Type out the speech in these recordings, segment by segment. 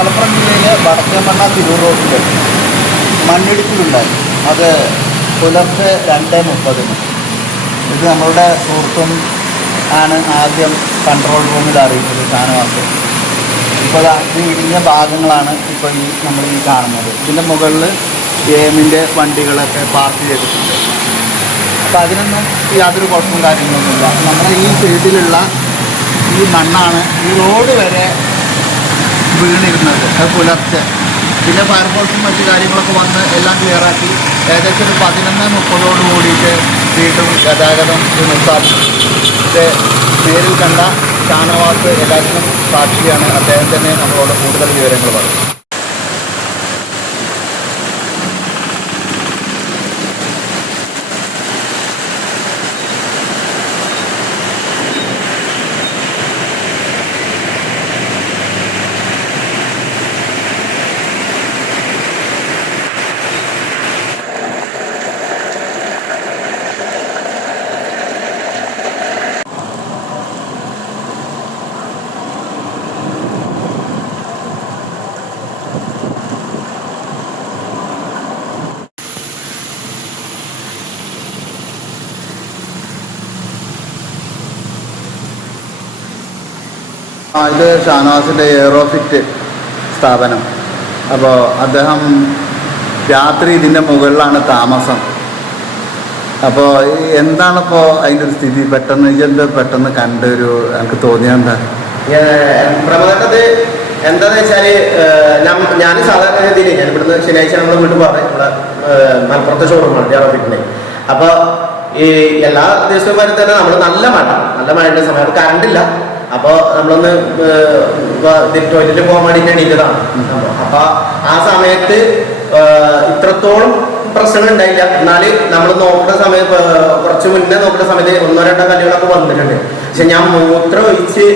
മലപ്പുറം ജില്ലയിലെ വടക്കേമണ്ണ തിരൂർ റോഡിൽ മണ്ണിടിച്ചിലുണ്ടായി. അത് പുലർച്ചെ 2:30. ഇത് നമ്മളുടെ സുഹൃത്തും ആണ് ആദ്യം കൺട്രോൾ റൂമിൽ അറിയിച്ചത്, ഷാനവാസ്. ഇപ്പോൾ ഇത് ഇടിഞ്ഞ ഭാഗങ്ങളാണ് ഇപ്പോൾ നമ്മൾ കാണുന്നത്. ഇതിൻ്റെ മുകളിൽ എമ്മിൻ്റെ വണ്ടികളൊക്കെ പാർക്ക് ചെയ്തിട്ടുണ്ട്. അപ്പോൾ അതിനൊന്നും യാതൊരു കുഴപ്പവും കാര്യങ്ങളൊന്നുമില്ല. നമ്മുടെ ഈ സൈഡിലുള്ള ഈ മണ്ണാണ് ഈ റോഡ് വരെ വീണിരുന്നത്. അത് പുലർച്ചെ പിന്നെ ഫയർഫോഴ്സും മറ്റു കാര്യങ്ങളൊക്കെ വന്ന് എല്ലാം ക്ലിയറാക്കി ഏകദേശം ഒരു 11:30 കൂടിയിട്ട് വീണ്ടും ഗതാഗതം നിർത്താക്കി. ഇത് നേരിൽ കണ്ട ഷാനവാസ് എല്ലാത്തിനും സാക്ഷിയാണ്. അദ്ദേഹം തന്നെ നമ്മളോട് കൂടുതൽ വിവരങ്ങൾ പറയും. ഇത് ഷാനവാസിൻ്റെ എയറോഫിറ്റ് സ്ഥാപനം. അപ്പോൾ അദ്ദേഹം രാത്രി ഇതിൻ്റെ മുകളിലാണ് താമസം. അപ്പോൾ എന്താണിപ്പോൾ അതിൻ്റെ ഒരു സ്ഥിതി? പെട്ടെന്ന് ഇതെന്താ പെട്ടെന്ന് കണ്ടൊരു എനിക്ക് തോന്നിയെന്താ പ്രധാനത് എന്താന്ന് വെച്ചാൽ ഞാൻ സാധാരണ രീതിയിൽ ഞാൻ ഇവിടുന്ന് ശനിയാഴ്ച നമ്മൾ വീട്ടിൽ പോകാറ് നമ്മളെ മലപ്പുറത്തെ ഷോറൂമാണ് എയറോഫിറ്റിന്. അപ്പോൾ ഈ എല്ലാ ദിവസവും വരെ തന്നെ നമ്മൾ നല്ല മഴയുടെ സമയത്ത് കറണ്ടില്ല. അപ്പോൾ നമ്മളൊന്ന് ടോയ്ലറ്റിൽ പോകാൻ വേണ്ടിയിട്ട് എണീറ്റതാണ്. അപ്പോൾ ആ സമയത്ത് ഇത്രത്തോളം പ്രശ്നങ്ങൾ ഉണ്ടായില്ല. എന്നാൽ നമ്മൾ നോക്കുന്ന സമയത്ത് കുറച്ച് മുന്നേ നോക്കുന്ന സമയത്ത് 1-2 കല്ലുകളൊക്കെ വന്നിട്ടുണ്ട്. പക്ഷെ ഞാൻ മൂത്രം ഒഴിച്ച്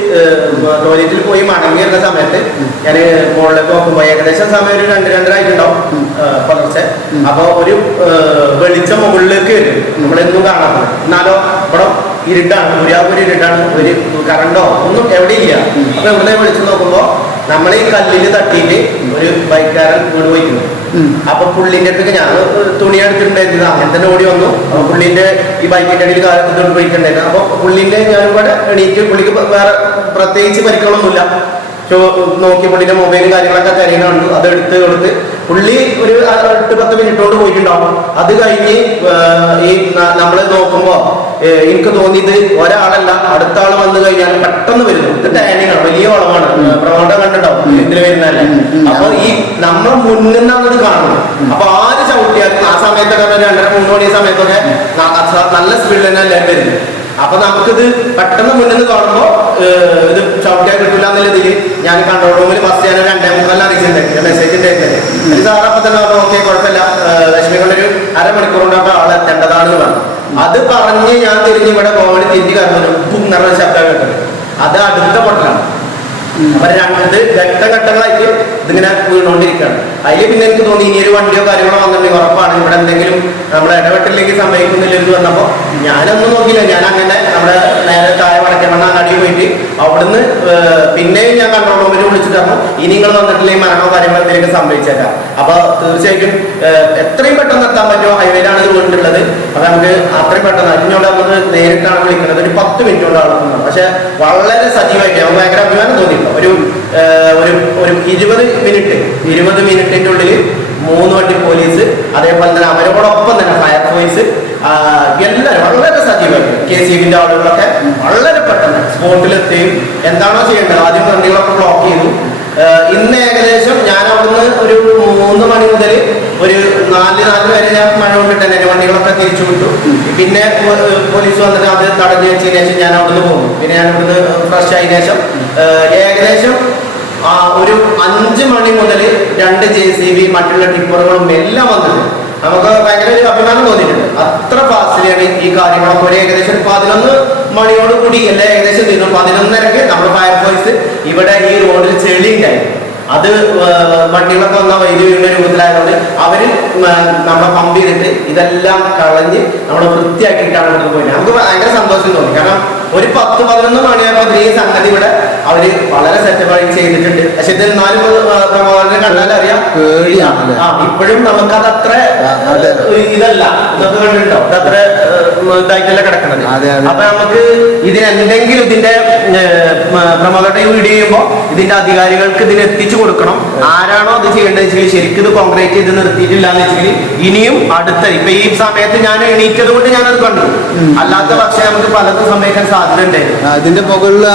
ടോയ്ലറ്റിൽ പോയി മടങ്ങി വരുന്ന സമയത്ത് ഞാൻ മുകളിലേക്ക് നോക്കുമ്പോൾ ഏകദേശം സമയം ഒരു 2-2:30 ആയിട്ടുണ്ടാവും പുലർച്ചെ. അപ്പോൾ ഒരു വെളിച്ചം മുകളിലേക്ക് വരും, നമ്മളെന്നും കാണാറുണ്ട്. എന്നാലോ ഇവിടെ ഇരുട്ടാണ്, ഒരു ഇരുട്ടാണ്, ഒരു കറണ്ടോ ഒന്നും എവിടെയില്ല. അപ്പൊ ഇവിടെ വിളിച്ചു നോക്കുമ്പോ നമ്മൾ ഈ കല്ലില് തട്ടിയിട്ട് ഒരു ബൈക്കാരൻ വീട് പോയിട്ടുണ്ട്. അപ്പൊ പുള്ളിന്റെ അടുത്തേക്ക് ഞാൻ തുണി എടുത്തിട്ടുണ്ടായിരുന്നത് അങ്ങനെ തന്നെ ഓടി വന്നു. അപ്പൊ പുള്ളിന്റെ ഈ ബൈക്കിന്റെ അടിയിൽ കാലത്തോട്ട് പോയിട്ടുണ്ടായിരുന്നു. അപ്പൊ പുള്ളിന്റെ ഞാനിവിടെ എണീറ്റ് പുള്ളിക്ക് വേറെ പ്രത്യേകിച്ച് പരിക്കുകളൊന്നുമില്ല. നോക്കി പുള്ളിന്റെ മൊബൈലും കാര്യങ്ങളൊക്കെ തരുന്നുണ്ട്. അത് എടുത്ത് കൊടുത്ത് പുള്ളി ഒരു 8-10 മിനിറ്റ് കൊണ്ട് പോയിട്ടുണ്ടാവും. അത് കഴിഞ്ഞ് ഈ നമ്മൾ നോക്കുമ്പോ എനിക്ക് തോന്നിയത് ഒരാളല്ല, അടുത്ത ആൾ വന്നു കഴിഞ്ഞാൽ പെട്ടെന്ന് വരുന്നു. ഇത് ടാനിങ് ആണ്, വലിയ വളമാണ്, പ്രവണത കണ്ടിട്ടുണ്ടാവും ഇതിൽ വരുന്നതല്ലേ. അപ്പൊ ഈ നമ്മളെ മുന്നിൽ നിന്നാണ് ഇത് കാണുന്നത്. അപ്പൊ ആര് ചവിട്ടിയാലും ആ സമയത്തൊക്കെ 2-3 മണി സമയത്തൊക്കെ നല്ല സ്പീഡിൽ തന്നെ എല്ലാവരും വരുന്നത്. അപ്പൊ നമുക്കിത് പെട്ടെന്ന് മുന്നിൽ നിന്ന് കാണുമ്പോ ഇത് ചവിട്ടിയാൽ കിട്ടില്ല എന്നുള്ളതിൽ ഞാൻ കൺട്രോൾ റൂമിൽ ഫസ്റ്റ് ഞാൻ 2:30 അറിയിച്ചിട്ടുണ്ടായിരുന്നു, മെസ്സേജ് ഉണ്ടായിരുന്നില്ലേ. സാറ് അപ്പൊ തന്നെ ഓക്കെ കുഴപ്പമില്ല, ലക്ഷ്മികൊണ്ടൊരു അരമണിക്കൂർ കൊണ്ട് ആളെത്തേണ്ടതാണെന്ന് പറഞ്ഞു. അത് പറഞ്ഞ് ഞാൻ തിരിഞ്ഞ് ഇവിടെ പോകാൻ തിരിഞ്ഞ് കയറുന്നു പുന്നറ ശബ്ദം കേട്ടത്. അത് അടുത്ത പൊട്ടലാണ്. അപ്പൊ ഇത് ഘട്ടഘട്ടങ്ങളായിട്ട് ഇതിങ്ങനെ വീണുകൊണ്ടിരിക്കുകയാണ്. അതിൽ പിന്നെ എനിക്ക് തോന്നി ഇനി ഒരു വണ്ടിയോ കാര്യങ്ങളോ വന്നിട്ടുണ്ടെങ്കിൽ ഉറപ്പാണ് ഇവിടെ എന്തെങ്കിലും നമ്മുടെ ഇടപെട്ടിലേക്ക് സംഭവിക്കുന്നില്ല എന്ന് വന്നപ്പോൾ ഞാനൊന്നും നോക്കിയില്ല. ഞാൻ അങ്ങനെ നമ്മുടെ നേരെ താഴെ വടക്കേമണ്ണ അങ്ങാടി പോയിട്ട് അവിടുന്ന് പിന്നെയും ഞാൻ കൺട്രോൾ റൂമിൽ വിളിച്ചിട്ട് പറഞ്ഞു ഇനി നിങ്ങൾ വന്നിട്ടില്ലെങ്കിൽ മരണമോ കാര്യങ്ങളോ എന്തെങ്കിലും സംഭവിച്ചേക്കാം. അപ്പൊ തീർച്ചയായിട്ടും എത്രയും പെട്ടെന്ന് എത്താൻ പറ്റുമോ, ഹൈവേയിലാണ് ഇത് വീണ്ടുള്ളത്. അപ്പൊ നമുക്ക് അത്രയും പെട്ടെന്ന് അതിനോട് നമുക്ക് നേരിട്ടാണ് വിളിക്കുന്നത്. ഒരു 10 മിനിറ്റ് കൊണ്ട് ആളുന്നത്. പക്ഷെ വളരെ സജീവമായിട്ട് നമുക്ക് ഭയങ്കര അഭിമാനം തോന്നി. ഒരു 20 മിനിറ്റിന്റെ ഉള്ളിൽ 3 വണ്ടി പോലീസ്, അതേപോലെ തന്നെ അവരോടൊപ്പം തന്നെ ഫയർഫോഴ്സ് എല്ലാവരും വളരെ സജീവമായിട്ട് KCBന്റെ ആളുകളൊക്കെ വളരെ പെട്ടെന്ന് സ്പോട്ടിലെത്തുകയും എന്താണോ ചെയ്യേണ്ടത് ആദ്യം വണ്ടികളൊക്കെ ബ്ലോക്ക് ചെയ്തു. ഇന്ന് ഏകദേശം ഞാൻ അവിടുന്ന് ഒരു 3 മണി മുതൽ ഒരു 4 വരെ ഞാൻ മഴ കൊണ്ടിട്ട് തന്നെ വണ്ടികളൊക്കെ തിരിച്ചു വിട്ടു. പിന്നെ പോലീസ് വന്നിട്ട് അത് തടഞ്ഞു വെച്ചതിന് ശേഷം ഞാൻ അവിടുന്ന് പോകുന്നു. പിന്നെ ഞാൻ അവിടുന്ന് ഫ്രഷ് ആയതിനു ശേഷം ഏകദേശം ഒരു 5 മണി മുതൽ 2 JCB മറ്റുള്ള ടിപ്പറുകളും എല്ലാം വന്നത് നമുക്ക് ഭയങ്കര ഒരു അഭിമാനം തോന്നിയിട്ടുണ്ട്. അത്ര ഫാസ്റ്റിലാണ് ഈ കാര്യങ്ങളൊക്കെ. ഒരു ഏകദേശം 11 മണിയോട് കൂടി എല്ലാം ഏകദേശം തീർന്നു. 11:30 നമ്മുടെ ഫയർഫോഴ്സ് ഇവിടെ ഈ റോഡിൽ ചെളി ഉണ്ടായി. അത് വണ്ടികളൊക്കെ വന്ന വൈദ്യുതി വീഴുന്ന രൂപത്തിലായതുകൊണ്ട് അവര് നമ്മളെ പമ്പ് ചെയ്തിട്ട് ഇതെല്ലാം കളഞ്ഞ് നമ്മളെ വൃത്തിയാക്കിയിട്ടാണ് ഇവിടുന്ന് പോയത്. നമുക്ക് ഭയങ്കര സന്തോഷം തോന്നി. കാരണം ഒരു 10-11 മണിയാകുമ്പോൾ ഈ സംഗതി ഇവിടെ അവര് വളരെ സെറ്റപ്പായി ചെയ്തിട്ടുണ്ട്. പക്ഷെ ഇത് എന്നാലും പ്രമോദനെ കണ്ടാലറിയാം ഇപ്പോഴും നമുക്കത് അത്ര ഇതല്ല, ഇതൊക്കെ കണ്ടിട്ടുണ്ടോ, ഇതത്ര ഇതായിട്ടല്ല കിടക്കണത്. അപ്പൊ നമുക്ക് ഇതിനെന്തെങ്കിലും ഇതിന്റെ പ്രമോദയുടെ വീഡിയോ ചെയ്യുമ്പോൾ ഇതിന്റെ അധികാരികൾക്ക് ഇതിന് എത്തിച്ചു കൊടുക്കണം. ആരാണോ അത് ചെയ്യേണ്ടത് വെച്ചാൽ ശരിക്കും ഇത് കോൺക്രീറ്റ് ചെയ്ത് നിർത്തിയിട്ടില്ല എന്ന് വെച്ചാൽ ഇനിയും അടുത്ത ഇപ്പൊ ഈ സമയത്ത് ഞാൻ എണീറ്റത് കൊണ്ട് ഞാനത് കണ്ടു. അല്ലാത്ത പക്ഷേ നമുക്ക് പലതും സംഭവിക്കാൻ സാധ്യത ഉണ്ടായിരുന്നു. ഇതിന്റെ മുകളിൽ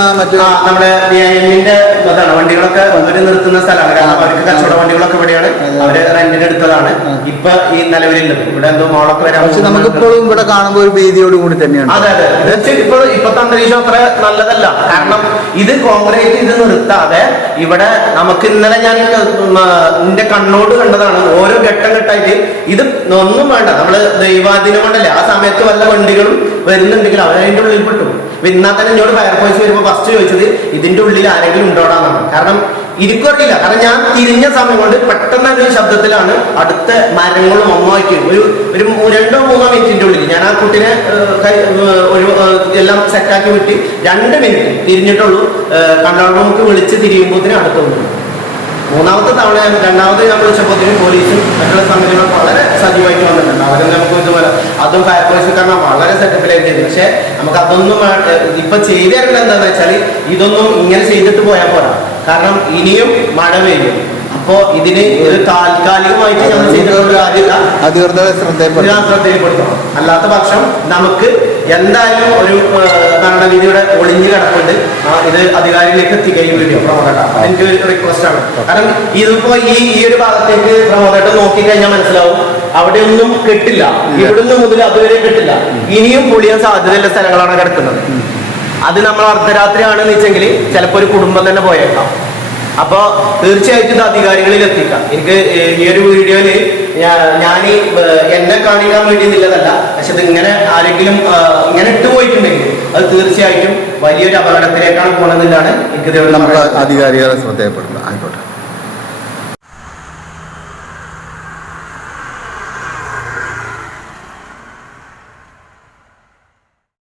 നമ്മുടെ BIM-ന്റെ അതാണ് വണ്ടികളൊക്കെ അവര് നിർത്തുന്ന സ്ഥലമാണ്. കാരണം അവർക്ക് കച്ചവട വണ്ടികളൊക്കെ ഇവിടെയാണ്, അവര് റെന്റിന് എടുത്തതാണ്. ഇപ്പൊ ഈ നിലവിലുള്ളത് ഇവിടെ എന്തോ മോളൊക്കെ വരാൻ. പക്ഷെ നമുക്കിപ്പോഴും ഇവിടെ കാണുമ്പോൾ ഒരു ഭീതിയോട് കൂടി തന്നെയാണ്. അതെ അതെ, ഇപ്പോൾ ഇപ്പോഴത്തെ അന്തരീക്ഷം അത്ര നല്ലതല്ല. കാരണം ഇത് കോൺക്രീറ്റ് ചെയ്ത് നിർത്താതെ ഇവിടെ നമുക്ക് ഇന്നലെ ഞാൻ എന്റെ കണ്ണോട് കണ്ടതാണ്. ഓരോ ഘട്ടം ഘട്ടമായിട്ട് ഇത് ഒന്നും വേണ്ട, നമ്മള് ദൈവാധീനം കൊണ്ടല്ലേ ആ സമയത്ത് വല്ല വണ്ടികളും വരുന്നുണ്ടെങ്കിൽ അവരതിന്റെ ഉള്ളിൽ പെട്ടു. ഇന്നാ തന്നെ എന്നോട് ഫയർഫോഴ്സ് വരുമ്പോൾ ഫസ്റ്റ് ചോദിച്ചത് ഇതിന്റെ ഉള്ളിൽ ആരെങ്കിലും ഉണ്ടോടാന്നാണ്. കാരണം എനിക്കറിയില്ല, കാരണം ഞാൻ തിരിഞ്ഞ സമയം കൊണ്ട് പെട്ടെന്ന് ഒരു ശബ്ദത്തിലാണ് അടുത്ത മരങ്ങളും ഒന്നാക്കി ഒരു 2-3 മിനിറ്റിന്റെ ഉള്ളിൽ ഞാൻ ആ കുട്ടിനെ ഒരു എല്ലാം സെറ്റാക്കി വിട്ട് 2 മിനിറ്റ് തിരിഞ്ഞിട്ടുള്ളൂ. കൺട്രോൾ റൂമിക്ക് വിളിച്ച് തിരിയുമ്പോഴത്തേന് അടുത്ത് വന്നു. മൂന്നാമത്തെ തവണ രണ്ടാമത് ഞാൻ വിളിച്ചപ്പോഴത്തേനും പോലീസും മറ്റുള്ള സംഘടനകളും വളരെ സജീവമായിട്ട് വന്നിട്ടുണ്ട്. അവരും നമുക്ക് ഇതുപോലെ അതും ഫയർഫോഴ്സ് കാരണം വളരെ സെറ്റപ്പിലായി ചെയ്തു. പക്ഷെ നമുക്ക് അതൊന്നും ഇപ്പൊ ചെയ്തു തരേണ്ടത് എന്താണെന്ന് വെച്ചാൽ ഇതൊന്നും ഇങ്ങനെ ചെയ്തിട്ട് പോയാൽ പോരാ. കാരണം ഇനിയും മഴ പെയ്യും. അപ്പോ ഇതിന് ഒരു താൽക്കാലികമായിട്ട് നമ്മൾ ചെയ്തിട്ടുള്ള അധികൃതരെ ശ്രദ്ധയിൽപ്പെടുത്തണം. അല്ലാത്ത പക്ഷം നമുക്ക് എന്തായാലും ഒരു ഭരണവിധിയുടെ ഒളിഞ്ഞു കിടപ്പുണ്ട്. ഇത് അധികാരികളിലേക്ക് എത്തിക്കുകയും വീഡിയോ പ്രമോദട്ട എനിക്ക് ഒരു റിക്വസ്റ്റ് ആണ്. കാരണം ഇതിപ്പോ ഈ ഒരു ഭാഗത്തേക്ക് പ്രമോദട്ട നോക്കിക്കഴിഞ്ഞാൽ മനസ്സിലാവും അവിടെ ഒന്നും കെട്ടില്ല, ഇവിടുന്ന് മുതൽ അതുവരെ കെട്ടില്ല. ഇനിയും പൊളിയാൻ സാധ്യതയുള്ള സ്ഥലങ്ങളാണ് കിടക്കുന്നത്. അത് നമ്മൾ അർദ്ധരാത്രിയാണെന്ന് വെച്ചെങ്കിൽ ചിലപ്പോൾ ഒരു കുടുംബം തന്നെ പോയേക്കാം. അപ്പൊ തീർച്ചയായിട്ടും ഇത് അധികാരികളിൽ എത്തിക്കാം. എനിക്ക് ഈ ഒരു വീഡിയോയില് ഞാൻ എന്നെ കാണിക്കാൻ വേണ്ടി എന്നുള്ളതല്ല, പക്ഷെ ഇത് ഇങ്ങനെ ആരെങ്കിലും ഇങ്ങനെ ഇട്ടുപോയിട്ടുണ്ടെങ്കിൽ അത് തീർച്ചയായിട്ടും വലിയൊരു അപകടത്തിലേക്കാണ് പോകുന്നതെന്നാണ് എനിക്ക് അധികാരികളെ ശ്രദ്ധയപ്പെടുന്നത്.